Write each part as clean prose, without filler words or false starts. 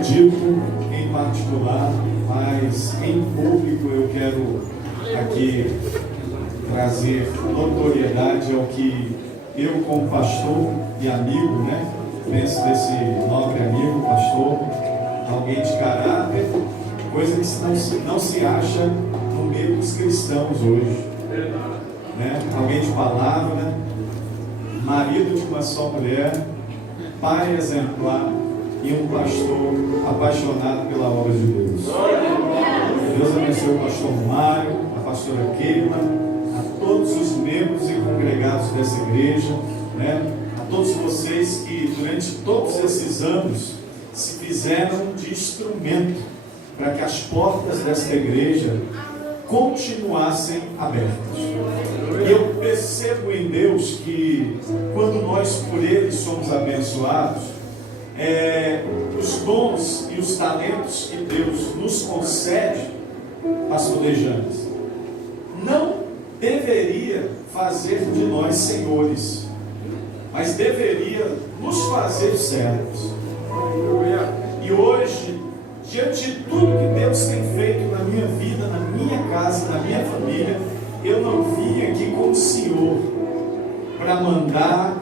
tenho dito em particular, mas em público eu quero aqui trazer notoriedade ao que eu, como pastor e amigo, penso desse nobre amigo, pastor, alguém de caráter, coisa que não se acha no meio dos cristãos hoje, alguém de palavra, marido de uma só mulher, pai exemplar e um pastor apaixonado pela obra de Deus. Deus abençoe o pastor Mário, a pastora Keila, a todos os membros e congregados dessa igreja, a todos vocês que durante todos esses anos se fizeram de instrumento para que as portas desta igreja continuassem abertas. E eu percebo em Deus que quando nós por Ele somos abençoados, os dons e os talentos que Deus nos concede, pastor Dejanes, não deveria fazer de nós senhores, mas deveria nos fazer servos. E hoje, diante de tudo que Deus tem feito na minha vida, na minha casa, na minha família, eu não vim aqui como senhor para mandar,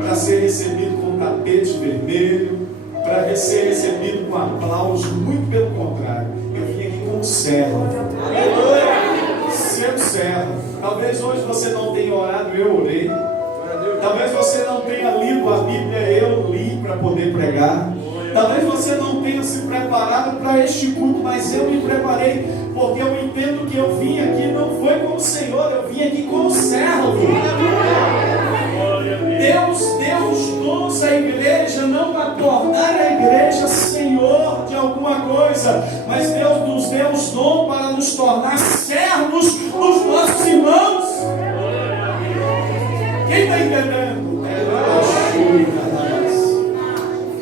para ser recebido com tapete vermelho, para ser recebido com aplauso, muito pelo contrário, eu vim aqui como servo. Ser servo. Talvez hoje você não tenha orado, eu orei. Talvez você não tenha lido a Bíblia, eu li para poder pregar. Talvez você não tenha se preparado para este culto, mas eu me preparei, porque eu entendo que eu vim aqui não foi como Senhor, eu vim aqui como servo. Deus deu os dons à igreja, não para tornar a igreja senhor de alguma coisa, mas Deus nos deu os dons para nos tornar servos dos nossos irmãos. Quem está entendendo?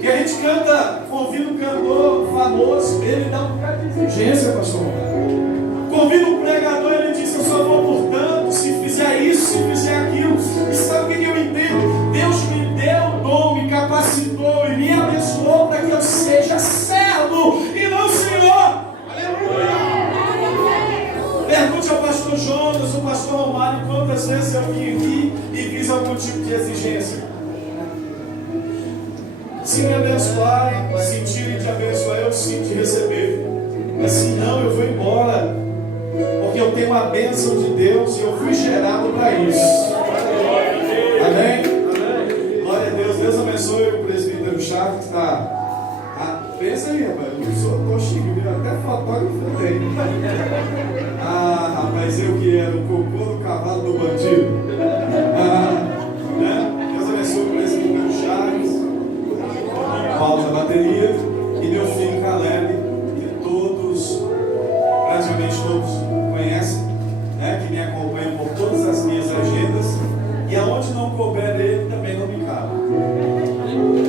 E a gente canta, convida um cantor famoso, ele dá um bocado de exigência, pastor. Convida um pregador, ele diz: eu só vou por tanto, se fizer isso, se fizer aquilo. E sabe o que eu entendo? Deus me deu o dom, me capacitou e me abençoou para que eu seja servo e não senhor. Pergunte ao pastor Jonas, o pastor Romário, quantas vezes eu vim aqui e fiz algum tipo de exigência. Se me abençoarem, sentirem de abençoar, eu sinto de receber. Mas se não, eu vou embora. Porque eu tenho a bênção de Deus e eu fui gerado para isso. Amém? Glória a Deus. Deus abençoe o presbítero Chaves, que está... pensa aí, rapaz. Eu sou chique, viu? Até fotógrafo eu tenho. Rapaz, eu que era o cocô do cavalo do bandido. Deus abençoe o presbítero Chaves, Paulo da bateria, e meu filho Caleb, que praticamente todos conhecem, que me acompanham por todas as minhas agendas, e aonde não couber ele, também não me cabe.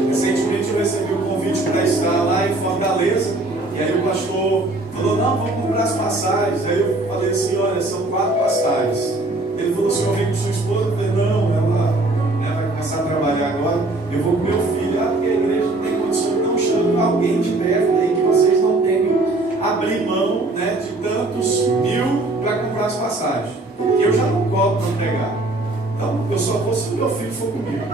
Recentemente eu recebi um convite para estar lá em Fortaleza, e aí o pastor falou: não, vamos comprar as passagens. Aí eu falei assim: olha, são 4 passagens. Ele falou: o senhor vem com sua esposa? Eu falei: não, ela vai começar a trabalhar agora, eu vou com meu filho. Porque a igreja não tem condição, não chame alguém de perto aí que vocês não tenham abrir mão de tantos mil para comprar as passagens. E eu já não cobro para pregar. Então eu só vou se o meu filho for comigo.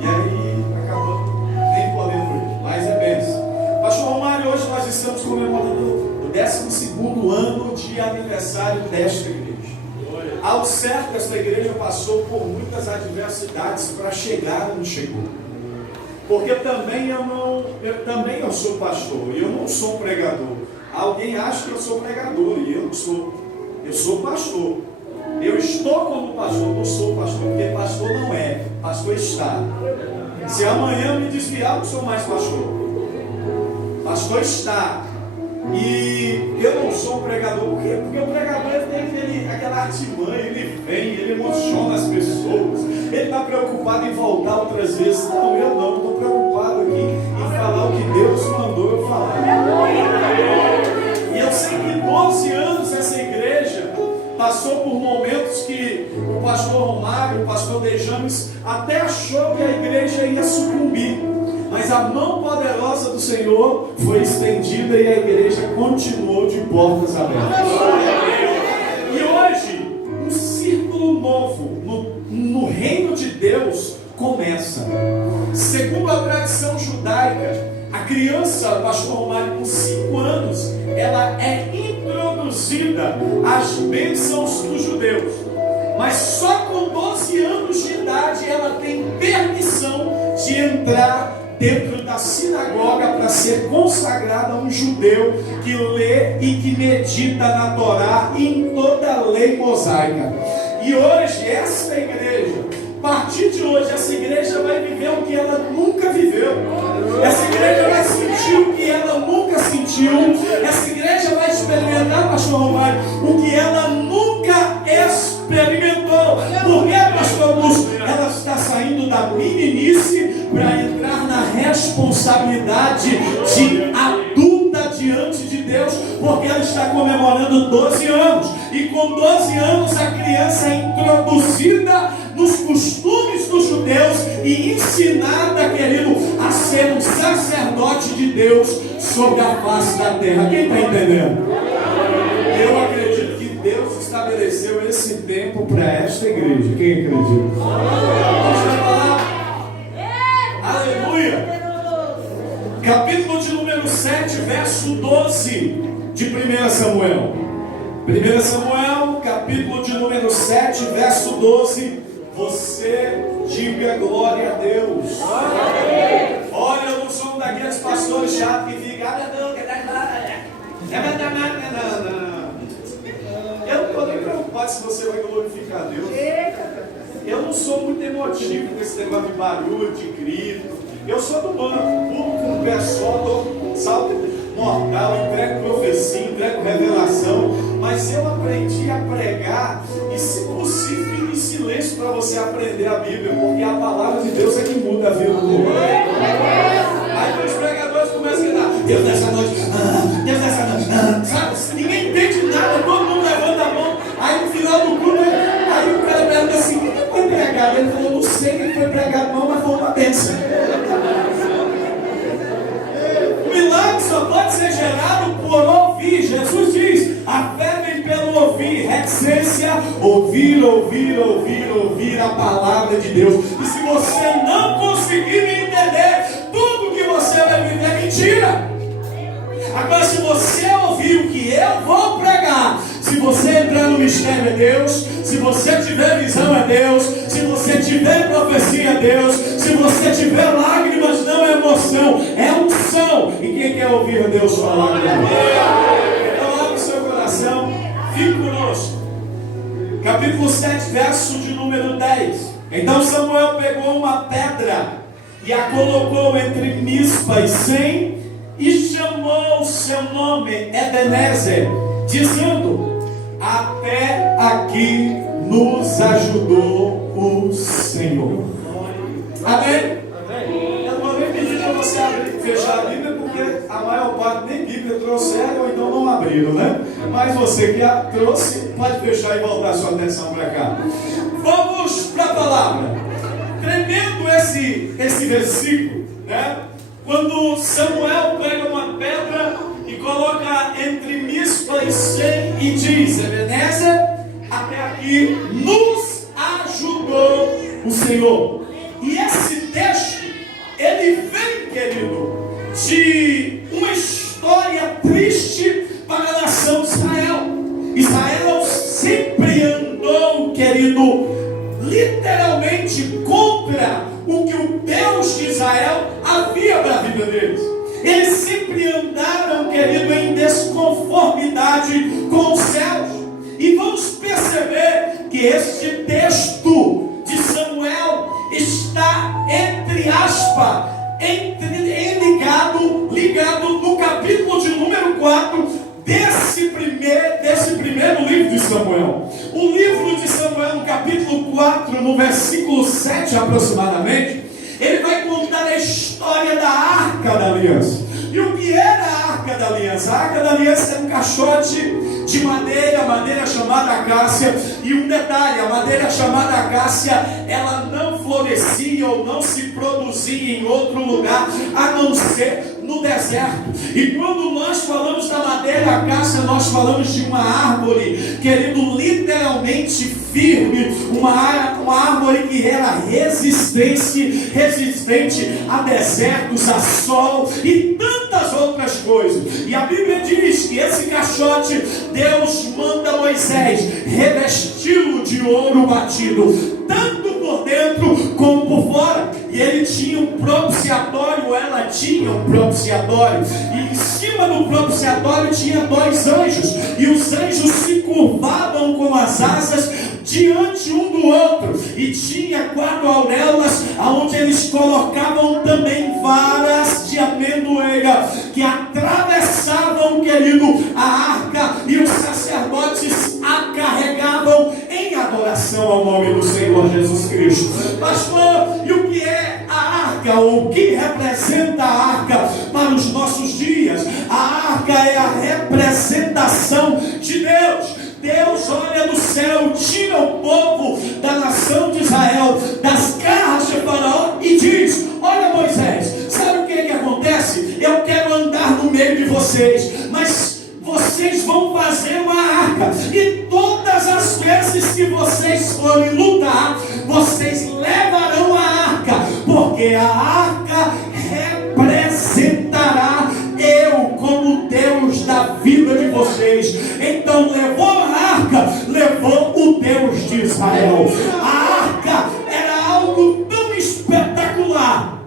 E aí acabou nem podendo ir. Mas é bênção. Pastor Romário, hoje nós estamos comemorando o 12º ano de aniversário desta igreja. Ao certo, esta igreja passou por muitas adversidades para chegar onde chegou. Porque também eu sou pastor, e eu não sou pregador. Alguém acha que eu sou pregador, e eu não sou. Eu sou pastor. Eu estou como pastor, não sou pastor, porque pastor não é, pastor está. Se amanhã me desviar, eu não sou mais pastor. Pastor está. E eu não sou um pregador, por quê? Porque o pregador tem aquela artimanha, ele vem, ele emociona as pessoas, ele está preocupado em voltar outras vezes. Não, eu não, estou preocupado aqui em falar o que Deus mandou eu falar. E eu sei que 12 anos essa igreja passou por momentos que o pastor Romário, o pastor Dejames até achou que a igreja ia sucumbir. Mas a a mão poderosa do Senhor foi estendida e a igreja continuou de portas abertas. E hoje, um círculo novo no reino de Deus começa. Segundo a tradição judaica, a criança, pastor Romário, com 5 anos, ela é introduzida às bênçãos dos judeus. Mas só com 12 anos de idade ela tem permissão de entrar dentro da sinagoga para ser consagrada a um judeu que lê e que medita na Torá e em toda a lei mosaica. E hoje, essa igreja, a partir de hoje, essa igreja vai viver o que ela nunca viveu. Essa igreja vai sentir o que ela nunca sentiu. Essa igreja vai experimentar, pastor Romário, o que ela nunca experimentou. Porque, pastor Augusto, ela está saindo da meninice para entrar na responsabilidade de adulta diante de Deus, porque ela está comemorando 12 anos. E com 12 anos a criança é introduzida nos costumes dos judeus e ensinada, querido, a ser um sacerdote de Deus sobre a face da terra. Quem está entendendo? Eu acredito que Deus estabeleceu esse tempo para esta igreja. Quem acredita? Vamos falar. Aleluia. Capítulo de número 7, verso 12 de 1 Samuel. 1 Samuel, capítulo de número 7, verso 12. Você diga glória a Deus. Olha, eu não sou um daqueles pastores chatos que ficam, eu não estou nem preocupado se você vai glorificar a Deus. Eu não sou muito emotivo com esse negócio de barulho, de grito. Eu sou do banco, pulo com o pé só, dou salto mortal, entrego profecia, entrego revelação. Mas eu aprendi a pregar e, se possível, em silêncio para você aprender a Bíblia, porque a palavra de Deus é que muda a vida do povo. Aí os pregadores começam a gritar: Deus nessa noite, Deus nessa noite, sabe? Ninguém entende nada, todo mundo levanta a mão. Aí no final do culto, aí o cara pergunta assim: o que foi pregado? Ele falou: não sei o que foi pregado, não, mas foi uma bênção. O milagre só pode ser gerado por ouvir. Jesus diz: a fé vem pelo ouvir, reticência, ouvir a palavra de Deus. E se você não conseguir entender, tudo que você vai viver é mentira. Agora, se você ouvir o que eu vou pregar, se você entrar no mistério é Deus, se você tiver visão é Deus, se você tiver profecia é Deus, se você tiver lágrimas não é emoção, é unção. E quem quer ouvir Deus falar? Então abre o seu coração, fique conosco. Capítulo 7, verso de número 10. Então Samuel pegou uma pedra e a colocou entre Mispa e Sem, e chamou seu nome Ebenezer, dizendo: até aqui nos ajudou o Senhor. Amém? Eu não vou nem pedir para você abrir, fechar a Bíblia, porque a maior parte nem Bíblia trouxeram, ou então não abriram, né? Mas você que a trouxe, pode fechar e voltar sua atenção para cá. Vamos para a palavra. Tremendo esse versículo, né? Quando Samuel pega uma pedra e coloca entre Mispa e Sem e diz: Ebenezer, até aqui nos ajudou o Senhor. E esse texto, ele vem, querido, de uma história triste para a nação de Israel. Israel sempre andou, querido, literalmente contra o que o Deus de Israel havia para a vida deles. Eles sempre andaram, querido, em desconformidade com os céus. E vamos perceber que este texto de Samuel está, entre aspas, ligado no capítulo de número 4 desse primeiro livro de Samuel. O livro de Samuel, no capítulo 4, no versículo 7 aproximadamente, ele vai contar a história da Arca da Aliança. E o que era a Arca da Aliança? A Arca da Aliança é um caixote de madeira chamada acácia. E um detalhe, a madeira chamada acácia, ela não florescia ou não se produzia em outro lugar, a não ser no deserto. E quando nós falamos da madeira acácia, nós falamos de uma árvore, querido, literalmente firme, uma árvore que era resistente a desertos, a sol e tantas outras coisas. E a Bíblia diz que esse caixote, Deus manda Moisés revesti-lo de ouro batido, tanto por dentro como por fora. E ele tinha um propiciatório, ela tinha um propiciatório, e em cima do propiciatório tinha 2 anjos, e os anjos se curvavam com as asas diante um do outro, e tinha 4 auréolas, aonde eles colocavam também varas de amendoeira, que atravessavam, querido, a arca, e os sacerdotes a carregavam em adoração ao nome do Senhor Jesus Cristo. Pastor, e o que é a arca? O que representa a arca para os nossos dias? A arca é a representação de Deus. Deus olha do céu, tira o povo da nação de Israel das garras de Faraó e diz: olha, Moisés, sabe o que acontece? Eu quero andar no meio de vocês, mas vocês vão fazer uma arca, e todas as vezes que vocês forem lutar, vocês levarão a arca, porque a arca representará eu como Deus da vida de vocês. Então levou a arca, levou o Deus de Israel. A arca era algo tão espetacular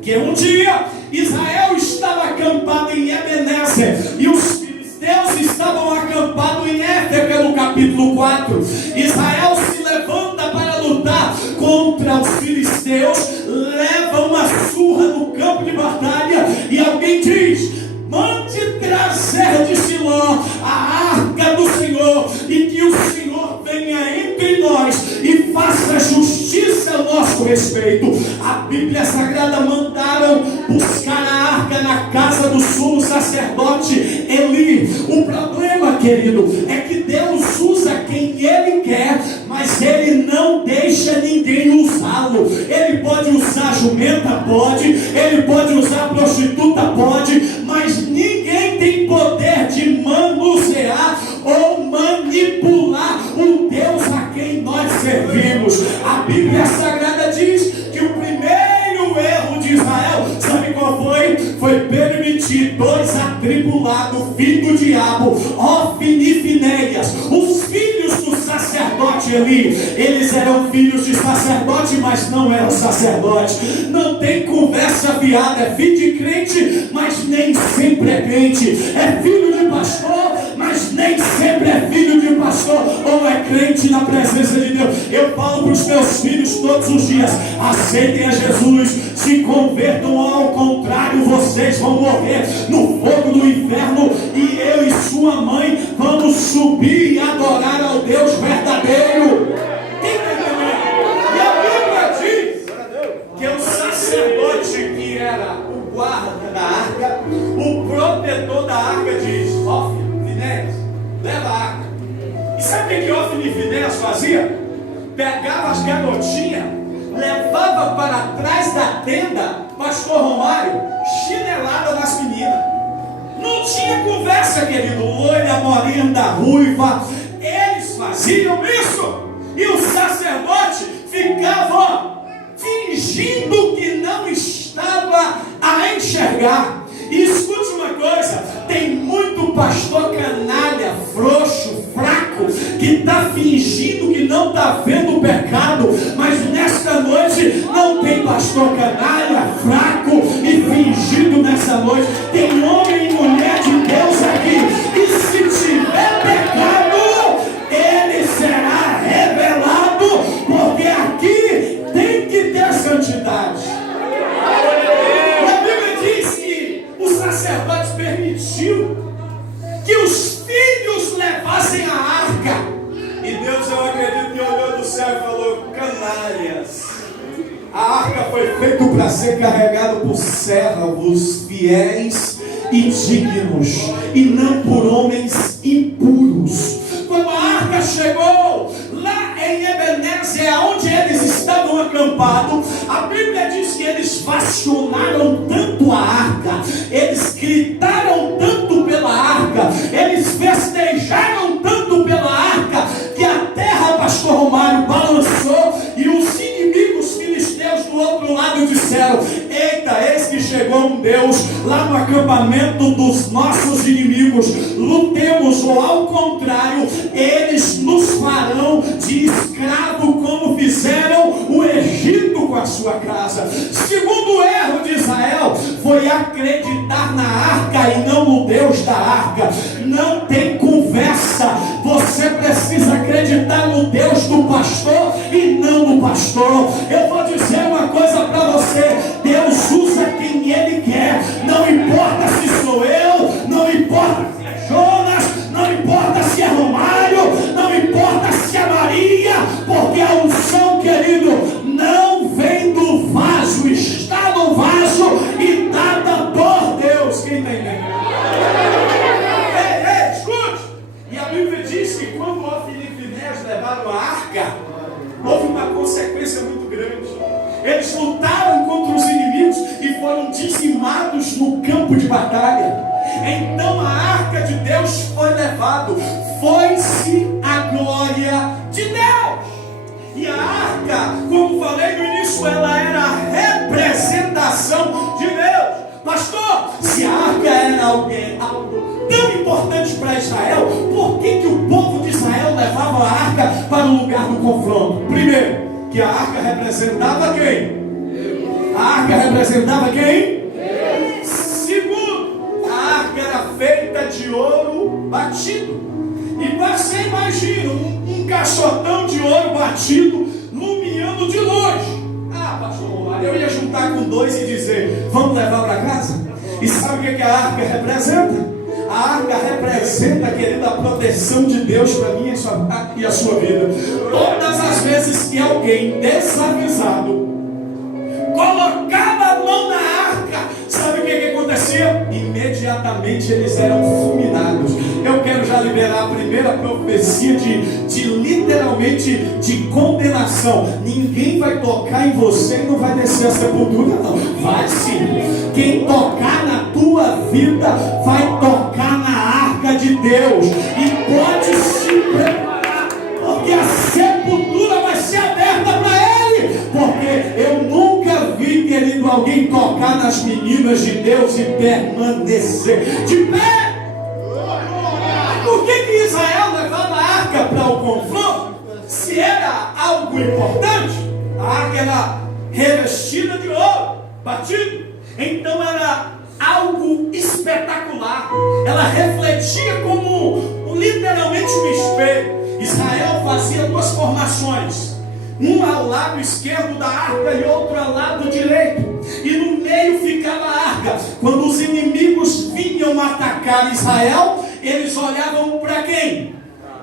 que um dia Israel estava acampado em Ebenezer e os filisteus estavam acampados em Éfeca, no capítulo 4. Israel se levanta para lutar contra os filisteus, leva uma surra no campo de batalha, e alguém diz: mande trazer de Siló a arca do Senhor, e que o Senhor venha entre nós e faça justiça a nosso respeito. A Bíblia Sagrada mandaram buscar a arca na casa do sumo sacerdote Eli. O problema, querido, é que Deus usa quem Ele quer, mas Ele não deixa ninguém usá-lo. Ele pode usar jumenta, pode. Ele pode usar prostituta, pode. Mas ninguém tem poder de manusear ou manipular o Deus a quem nós servimos. A Bíblia Sagrada diz que o primeiro erro de Israel, sabe qual foi? Foi permitir 2 atribulados, filhos do diabo, Ofni e Finéias, os filhos do sacerdote Eli. Eles eram filhos de sacerdote, mas não eram sacerdote. Não tem conversa fiada. É filho de crente, mas nem sempre é crente. É filho de pastor, mas nem sempre é filho de pastor, ou é crente na presença de Deus. Eu falo para os meus filhos todos os dias: aceitem a Jesus, se convertam, ao contrário, vocês vão morrer no fogo do inferno, e eu e sua mãe vamos subir e adorar ao Deus verdadeiro. E a Bíblia diz que o sacerdote, que era o guarda da arca, o protetor da arca, diz: Ofni, Finéias, leva a arca. E sabe o que Ofni e Finéias fazia? Pegava as garotinhas, levava para trás da tenda, pastor Romário, chinelada nas meninas. Não tinha conversa, querido, loira, morena, ruiva. Eles faziam isso, e o sacerdote ficava fingindo que não estava a enxergar. E escute uma coisa: tem muito pastor canalha, frouxo, fraco, que está fingindo que não está vendo o pecado. Mas nesta noite não tem pastor canalha, fraco e fingido nessa noite. Tem homem e mulher de Deus aqui, e se tiver pecado, ele será revelado, porque aqui tem que ter santidade. A Bíblia diz que o sacerdote permitiu que os filhos levassem a arca, e Deus, eu acredito, que olhou do céu e falou: canalhas. A arca foi feita para ser carregada por servos fiéis e dignos, e não por homens impuros. Quando a arca chegou lá em Ebenezer, onde eles estavam acampados, a Bíblia diz que eles vacionaram tanto a arca, eles gritaram tanto pela arca, eles festejaram tanto pela arca, que a terra, pastor Romário, balançou, e os inimigos filisteus do outro lado disseram: eita, eis que chegou um Deus lá no acampamento dos nossos inimigos, lutemos, ou ao contrário, eles nos farão de escravo, como fizeram o Egito com a sua casa. Segundo erro de Israel foi acreditar na arca e não no Deus da arca. Não tem conversa, você precisa acreditar no Deus do pastor e não no pastor. Eu vou dizer uma coisa para você: Deus usa quem Ele quer, não importa se sou eu, não importa se é Jonas, não importa se é Romário, não importa se é Maria, porque a unção, querido, não vem do vaso, está no vaso e dada por Deus. Quem está entendendo? Ei, escute! E a Bíblia diz que quando Ofni e Finéias levaram a arca, houve uma consequência muito grande. Eles lutaram contra os inimigos e foram dizimados no campo de batalha. Então a arca de Deus foi levada, foi-se a glória de Deus. E a arca, como falei no início, ela era a representação de Deus. Pastor, se a arca era algo tão importante para Israel, por que o povo de Israel levava a arca para o lugar do confronto? Primeiro, que a arca representava quem? A arca representava quem? Segundo, a arca era feita de ouro batido. E você imagina um caixotão de ouro batido lumiando de longe. Ah, pastor Romário, eu ia juntar com dois e dizer: vamos levar para casa? E sabe o que a arca representa? A arca representa, querida, a proteção de Deus para mim e a sua vida. Todas as vezes que alguém desavisado colocava a mão na arca, sabe o que acontecia? Imediatamente eles eram fulminados. Eu quero já liberar a primeira profecia de literalmente de condenação. Ninguém vai tocar em você e não vai descer a sepultura, não. Vai sim. Quem tocar na tua vida vai tocar na arca de Deus. E pode se preparar, porque a sepultura vai ser aberta para ele. Porque eu nunca vi, querido, alguém tocar nas meninas de Deus e permanecer de pé. Por que Israel levava a arca para o confronto? Se era algo importante, a arca era revestida de ouro batido, então era algo espetacular. Ela refletia como literalmente um espelho. Israel fazia duas formações, uma ao lado esquerdo da arca e outra ao lado direito, e no meio ficava a arca. Quando os inimigos vinham atacar Israel, eles olhavam para quem?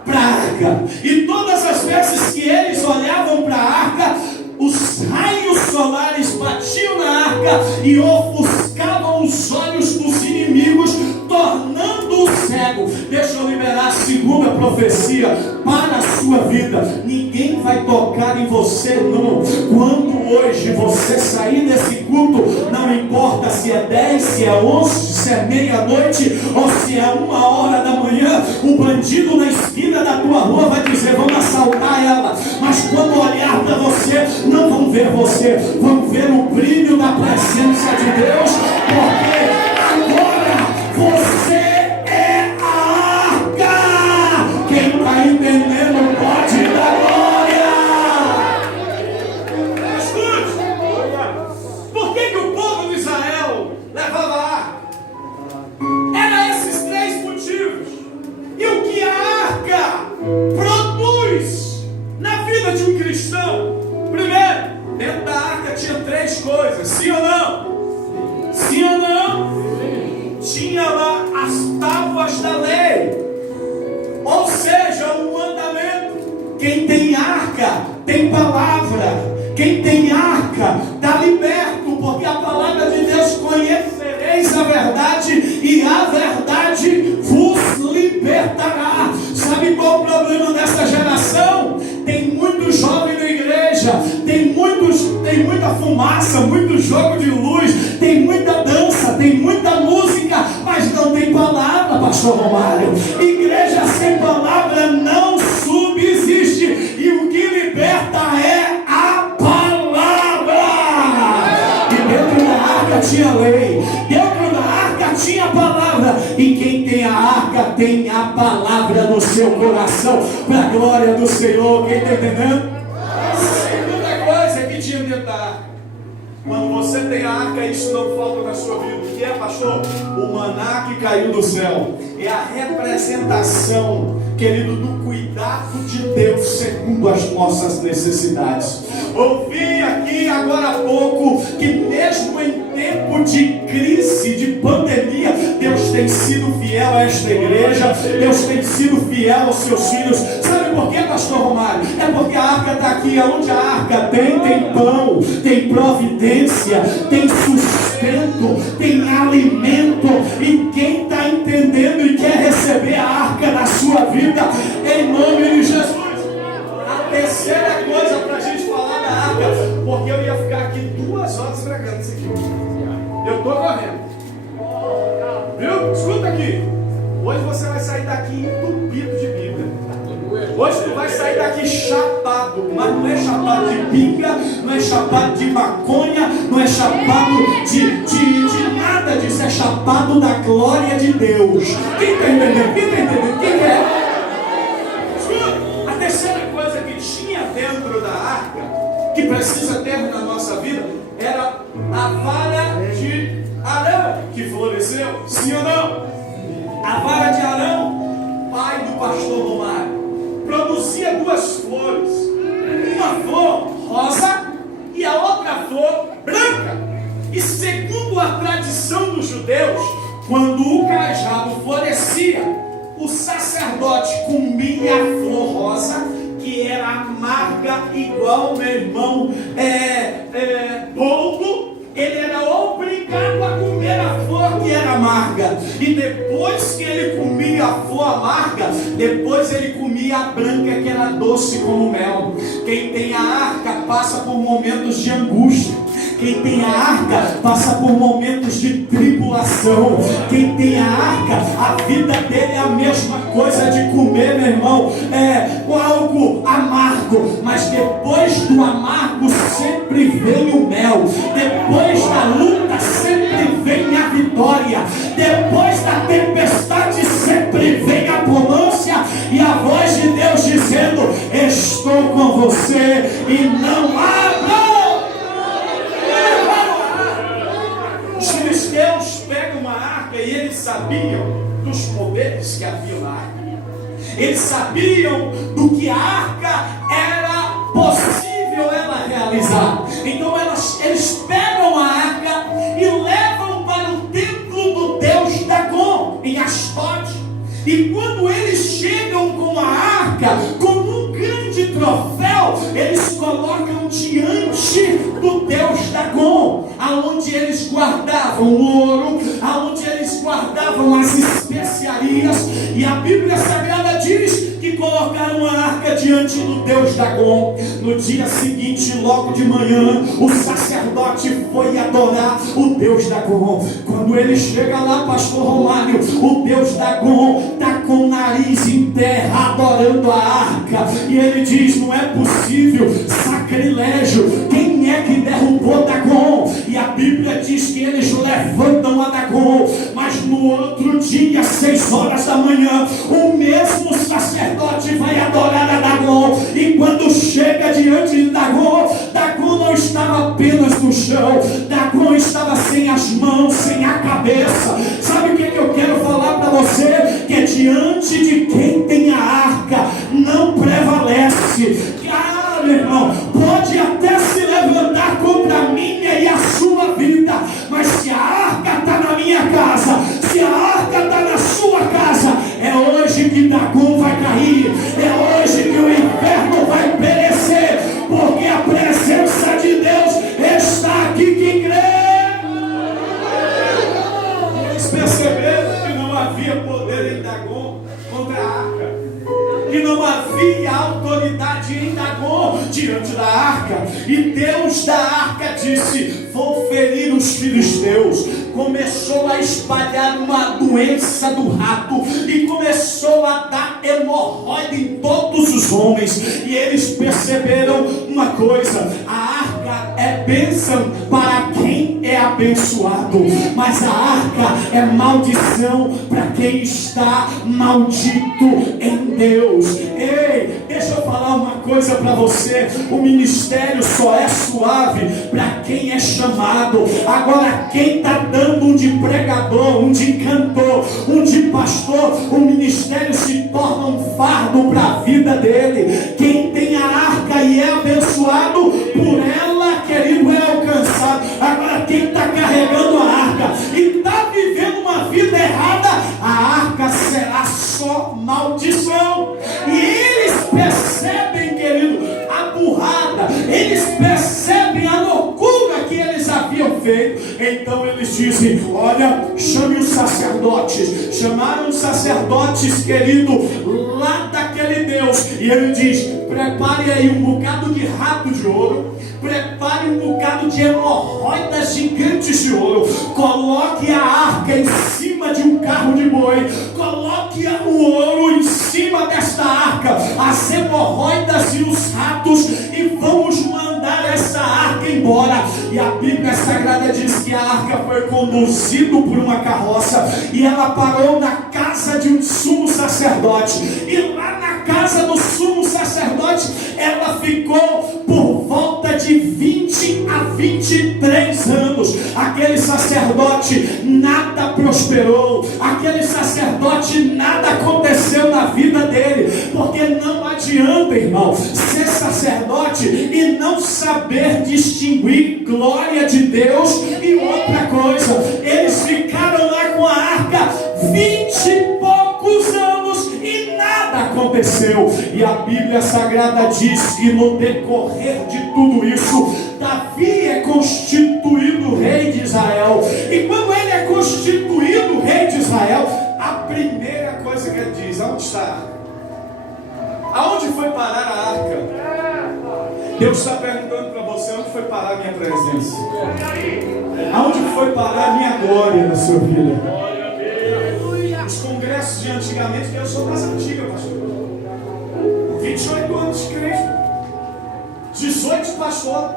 Para a arca. E todas as vezes que eles olhavam para a arca, os raios solares batiam na arca e ofuscavam os olhos dos inimigos, tornando-o cego. Deixa eu liberar a segunda profecia para a sua vida. Ninguém vai tocar em você, não. Quando hoje você sair desse culto, não importa se é 10, se é 11, se é meia-noite ou se é 1h da manhã, o bandido na esquina da tua rua vai dizer: vamos assaltar ela. Mas quando olhar para você, não vão ver você, vão ver o brilho da presença de Deus, porque agora você é a arca. Quem está entendendo pode dar glória. Escute, por que o povo de Israel levava a arca? Era esses três motivos. E o que a arca produz na vida de um cristão? Primeiro, dentro da arca tinha três coisas, sim ou não? Sim ou não? Tinha lá as tábuas da lei, ou seja, o mandamento. Quem tem arca tem palavra. Quem tem arca está liberto, porque a palavra de Deus: conhecereis a verdade e fumaça, muito jogo de luz, tem muita dança, tem muita música, mas não tem palavra, pastor Romário. Igreja sem palavra não subsiste, e o que liberta é a palavra. E dentro da arca tinha lei, dentro da arca tinha palavra, e quem tem a arca tem a palavra no seu coração, para a glória do Senhor. Quem está entendendo? Segunda coisa que tinha dentro da arca. Quando você tem a arca, isso não falta na sua vida. O que é, pastor? O maná que caiu do céu. É a representação, querido, do cuidado de Deus segundo as nossas necessidades. Ouvi aqui agora há pouco que mesmo em tempo de crise, de pandemia, Deus tem sido fiel a esta igreja, Deus tem sido fiel aos seus filhos. Sabe por quê, pastor Romário? É porque a arca está aqui. Onde a arca tem pão, tem providência, tem sustento, tem alimento. E quem está entendendo e quer receber a arca na sua vida, em nome de Jesus. A terceira coisa para a gente falar da arca, porque eu ia ficar aqui 2 horas pregando isso aqui. Eu estou correndo. Viu? Escuta aqui. Hoje você vai sair daqui entupido de Bíblia. Hoje tu vai sair daqui chapado, mas não é chapado de pinga, não é chapado de maconha, não é chapado de nada disso, é chapado da glória de Deus. Quem está entendendo? Quem está entendendo? Quem é? Escuta, a terceira coisa que tinha dentro da arca, que precisa ter na nossa vida, era a vara de Arão, que floresceu, sim ou não? A vara de Arão, pai do pastor Romário, produzia 2 flores, uma flor rosa e a outra flor branca. E segundo a tradição dos judeus, quando o cajado florescia, o sacerdote comia a flor rosa, que era amarga igual, meu irmão, polvo. Ele era obrigado a comer a flor que era amarga. E depois que ele comia a flor amarga, depois ele comia a branca, que era doce como mel. Quem tem a arca passa por momentos de angústia. Quem tem a arca passa por momentos de tribulação. Quem tem a arca, a vida dele é a mesma coisa de comer, meu irmão, algo amargo. Mas depois do amargo sempre vem o mel. Depois da luta sempre vem a vitória. Depois da tempestade sempre vem a bonança. E a voz de Deus dizendo: estou com você e não abra. Os filisteus pegam uma arca e eles sabiam dos poderes que havia na arca. Eles sabiam do que a arca era possível ela realizar. Então eles pegam a arca e levam para o templo do deus Dagom, em Asdod. E quando eles chegam com a arca, como um grande troféu, eles colocam diante do deus Dagom, aonde eles guardavam o ouro, aonde eles guardavam as especiarias. E a Bíblia Sagrada diz que colocaram a arca diante do deus Dagom. No dia seguinte, logo de manhã, o sacerdote foi adorar o deus Dagom. Quando ele chega lá, pastor Romário, o deus Dagom está com o nariz em terra adorando a arca. E ele diz: não é possível, sacrilégio. Quem é que derrubou Dagom? E a Bíblia diz que eles levantam a Dagom. Mas no outro dia, 6 horas da manhã, o mesmo sacerdote vai adorar a Dagom. E quando chega diante de Dagom, Dagom não estava apenas no chão, Dagom estava sem as mãos, sem a cabeça. Sabe o que eu quero falar para você? Que é diante de quem tem a arca não prevalece. Meu irmão, pode até se levantar contra a minha e a sua vida, mas se a arca está na minha casa, se a arca está na sua casa, é hoje que Dagom vai cair, é hoje que o inferno vai perecer, porque a presença de Deus está aqui. Quem crê? Eles perceberam que não havia poder em Dagom contra a arca, que não havia autoridade em Dagom diante da arca. E Deus da arca disse: vou ferir os filisteus. Começou a espalhar uma doença do rato e começou a dar hemorroida em todos os homens. E eles perceberam uma coisa: a arca é bênção para quem é abençoado, mas a arca é maldição para quem está maldito em Deus. Ei, deixa eu falar uma coisa para você: o ministério só é suave para quem é chamado. Agora, quem está dando um de pregador, um de cantor, um de pastor, o ministério se torna um fardo para a vida dele. Quem tem a arca e é abençoado por ela, querido, é alcançado. Agora, quem está carregando a arca e está vivendo uma vida errada, a arca será só maldição. E eles percebem, querido, a burrada, eles percebem a loucura que eles haviam feito. Então eles dizem: olha, chame os sacerdotes. Chamaram os sacerdotes, querido, lá daquele Deus. E ele diz: prepare aí um bocado de rato de ouro, prepare um bocado de hemorroidas gigantes de ouro, coloque a arca em cima de um carro de boi, coloque o ouro em cima desta arca, as hemorroidas e os ratos, e vamos mandar essa arca embora. E a Bíblia Sagrada diz que a arca foi conduzida por uma carroça e ela parou na casa de um sumo sacerdote. E lá na casa do sumo sacerdote ela ficou por volta de 20 a 23 anos. Aquele sacerdote nada prosperou, aquele sacerdote nada aconteceu na vida dele, porque não adianta, irmão, ser sacerdote e não saber distinguir glória de Deus e outra coisa. Eles ficaram lá com a arca 20 e poucos anos e nada aconteceu. E a Bíblia Sagrada diz que no decorrer de tudo isso, Davi é constituído rei de Israel. E quando ele é constituído rei de Israel, a primeira coisa que ele diz: aonde está a arca? Aonde foi parar a arca? Deus está perguntando para você: onde foi parar a minha presença? Aonde foi parar a minha glória na sua vida? Os congressos de antigamente, eu sou das antigas, pastor. 28 anos de crente, 18 de pastor.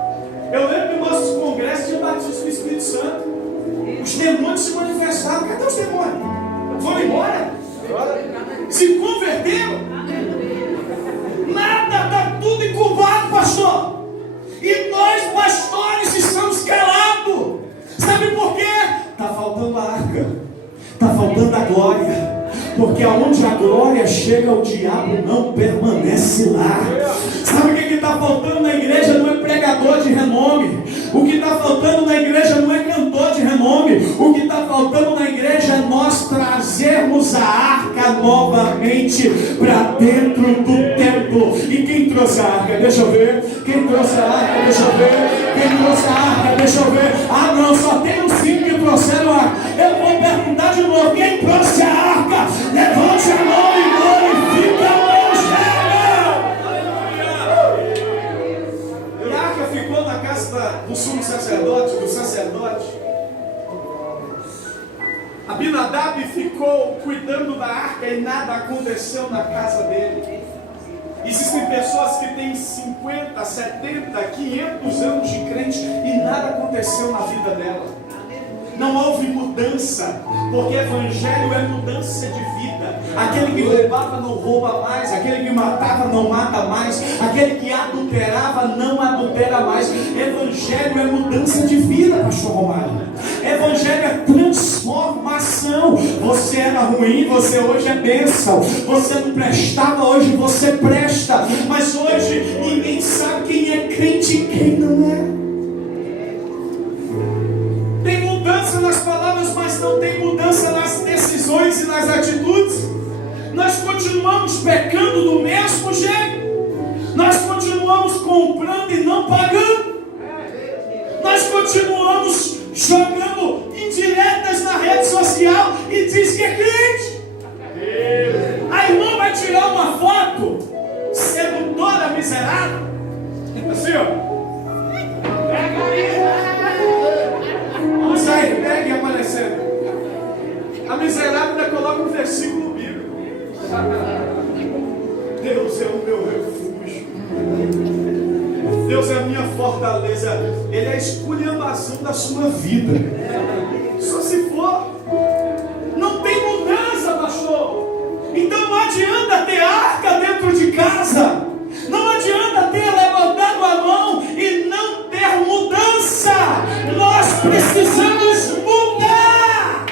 Eu lembro do nosso congresso de batismo do Espírito Santo. Os demônios se manifestaram. Cadê os demônios? Foram embora? Se converteram? Nada, está tudo incubado, pastor. E nós, pastores, estamos calados. Sabe por quê? Está faltando a arca, está faltando a glória. Porque aonde a glória chega, o diabo não permanece lá. Sabe o que está faltando na igreja? Não é pregador de renome. O que está faltando na igreja não é cantor de renome. O que está faltando na igreja é nós trazermos a arca novamente para dentro do templo. E quem trouxe a arca? Deixa eu ver. Quem trouxe a arca? Deixa eu ver. Quem trouxe a arca? Deixa eu ver. Ah, não, só tem os 5 que trouxeram a arca. Eu vou perguntar de novo: quem trouxe a arca? Levante a mão e glorifica o Evangelho. E a arca ficou na casa do sumo sacerdote, do sacerdote. Abinadab ficou cuidando da arca e nada aconteceu na casa dele. Existem pessoas que têm 50, 70, 500 anos de crente e nada aconteceu na vida dela. Não houve mudança, porque evangelho é mudança de vida. Aquele que roubava não rouba mais, aquele que matava não mata mais, aquele que adulterava não adultera mais. Evangelho é mudança de vida, pastor Romário. Evangelho é transformação. Você era ruim, você hoje é bênção. Você não prestava, hoje você presta. Mas hoje ninguém sabe quem é crente e quem não é. Tem mudança nas palavras, mas não tem mudança nas decisões e nas atitudes. Nós continuamos pecando do mesmo jeito. Nós continuamos comprando e não pagando. Nós continuamos jogando indiretas na rede social e diz que é crente. A irmã vai tirar uma foto sedutora, miserável. A miserável ainda coloca um versículo bíblico. Deus é o meu refúgio. Deus é a minha fortaleza. Ele é a esculhambação da sua vida. Só se for. Não tem mudança, pastor. Então não adianta ter arca dentro de casa. Não adianta ter levantado a mão e não ter mudança. Nós precisamos mudar.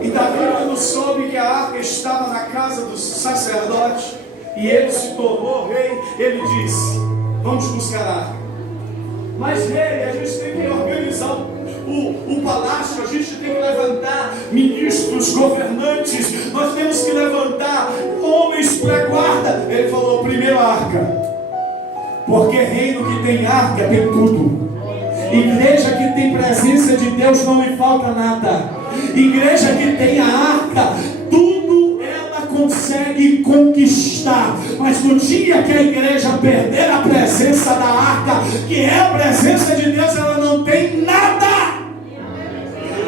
E Davi, quando soube que a arca estava na casa dos sacerdotes e ele se tornou rei, ele disse: vamos buscar a arca. Mas rei, a gente tem que organizar o palácio, a gente tem que levantar ministros, governantes, nós temos que levantar homens para a guarda. Ele falou: primeiro a arca, porque reino que tem arca tem tudo. Igreja que tem presença de Deus não lhe falta nada. Igreja que tem a arca, tudo ela consegue conquistar. Mas no dia que a igreja perder a presença da arca, que é a presença de Deus, ela não tem nada.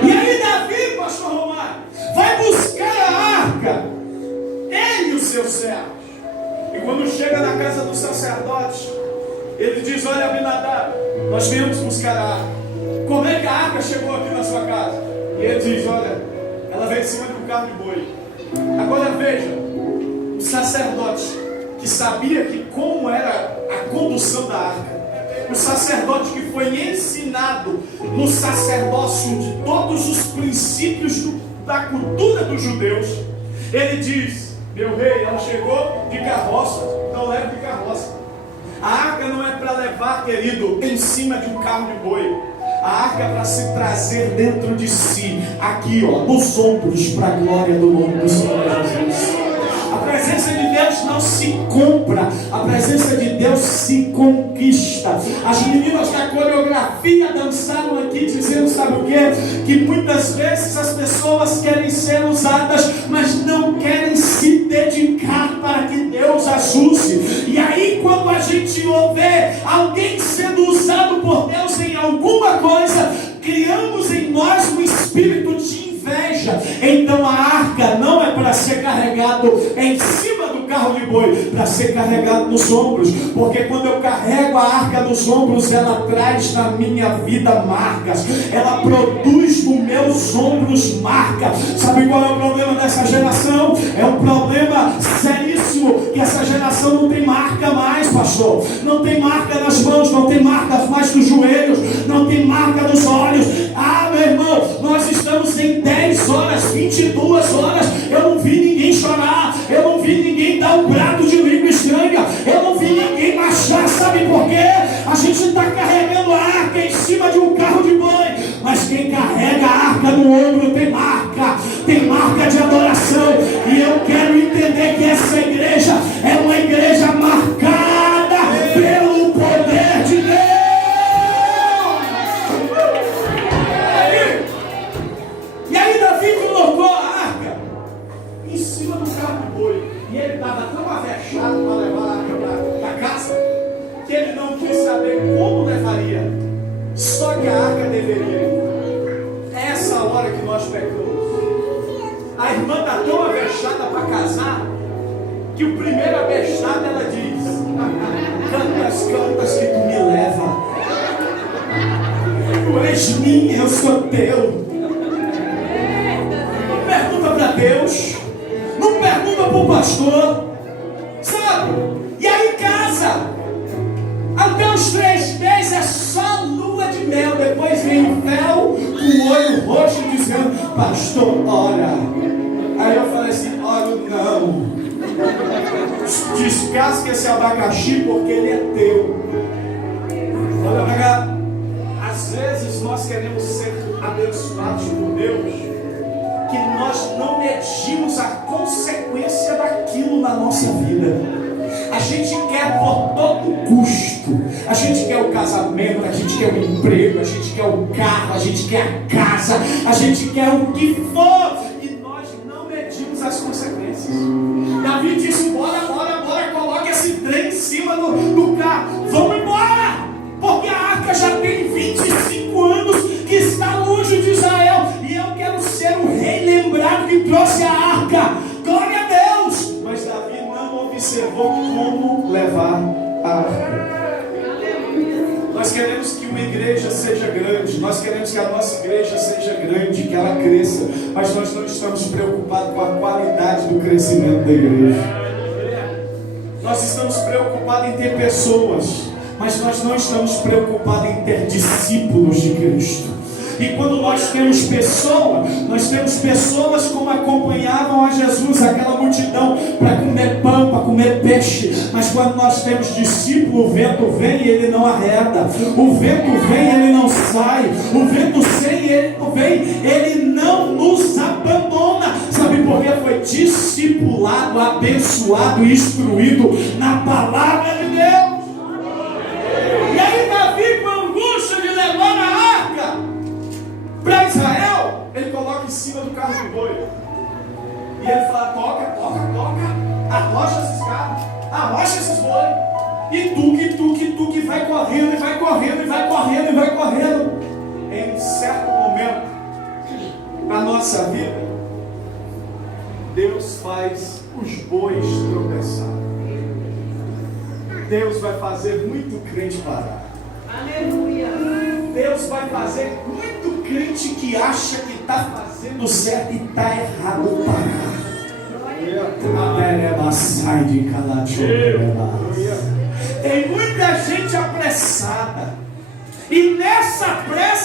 E aí Davi, pastor Romário, vai buscar a arca, ele e os seus servos. E quando chega na casa dos sacerdotes, ele diz: olha, Abinadab, nós viemos buscar a arca. Como é que a arca chegou aqui na sua casa? E ele diz: olha, ela veio em cima de um carro de boi. Agora veja, o sacerdote que sabia que como era a condução da arca, o sacerdote que foi ensinado no sacerdócio de todos os princípios da cultura dos judeus, ele diz: meu rei, ela chegou de carroça, então leve de carroça. A arca não é para levar, querido, em cima de um carro de boi. A arca é para se trazer dentro de si, aqui, ó, nos ombros, para a glória do nome do Senhor Jesus. A presença de Deus não se compra, a presença de Deus se conquista. As meninas da coreografia dançaram aqui dizendo, sabe o quê? Que muitas vezes as pessoas querem ser usadas, mas não querem se dedicar para que Deus as use. E aí quando a gente ouve alguém sendo usado por Deus em alguma coisa, criamos em nós um espírito de inveja. Então a arca não é para ser carregado em cima do carro de boi, para ser carregado nos ombros, porque quando eu carrego a arca nos ombros, ela traz na minha vida marcas, ela produz nos meus ombros marcas. Sabe qual é o problema dessa geração? É um problema seríssimo, que essa geração não tem marca mais, pastor. Não tem marca nas mãos, não tem marca mais nos joelhos, não tem marca nos olhos. Ah, meu irmão, nós estamos em 10 horas, 22 horas, eu não vi ninguém chorar, eu não vi ninguém dar um prato de língua estranha, eu não vi ninguém marchar. Sabe por quê? A gente está carregando a arca em cima de um carro de boi, mas quem carrega a arca no ombro tem marca de adoração. E eu quero entender que essa igreja é uma igreja marcada pelo poder de Deus. E aí Davi colocou a arca em cima do carro de boi, e ele estava tão avexado para levar a arca para casa, que ele não quis saber como levaria, só que a arca deveria ir. É essa hora que nós pecamos. A irmã está tão avexada para casar, que o primeiro avexado ela diz: cantas que tu me leva, tu és minha, eu sou teu. Não pergunta para Deus, não pergunta para o pastor, sabe? E aí casa, até os 3 meses é só lua de mel, depois vem o véu, o olho roxo dizendo: pastor, ora. Aí eu falei assim: oro não, descasca esse abacaxi porque ele é teu. Olha pra cá, às vezes nós queremos ser abençoados por Deus, que nós não medimos a consequência daquilo na nossa vida. A gente quer por todo custo. A gente quer o casamento, a gente quer o emprego, a gente quer o carro, a gente quer a casa, a gente quer o que for, e nós não medimos as consequências. Davi disse: bora, coloca esse trem em cima do carro, vamos embora, porque a arca já tem 25 anos que está longe de Israel, e eu quero igreja seja grande, nós queremos que a nossa igreja seja grande, que ela cresça, mas nós não estamos preocupados com a qualidade do crescimento da igreja. Nós estamos preocupados em ter pessoas, mas nós não estamos preocupados em ter discípulos de Cristo. E quando nós temos pessoas como acompanhavam a Jesus, aquela multidão, para comer pão, para comer peixe. Mas quando nós temos discípulo, o vento vem e ele não arreda, o vento vem e ele não sai, o vento vem, ele não nos abandona. Sabe por quê? Foi discipulado, abençoado, instruído na palavra de Deus. E aí Davi, com a angústia de levar a arca para Israel, ele coloca em cima do carro do boi. E ele fala: toca, arrocha esses carros, arrocha esses boi. E tuque, vai correndo, e vai correndo, e vai correndo, e vai correndo. Em um certo momento da nossa vida, Deus faz os bois tropeçar. Deus vai fazer muito crente parar. Aleluia. Deus vai fazer muito crente que acha que está fazendo certo e está errado parar. Tem muita gente apressada, e nessa pressa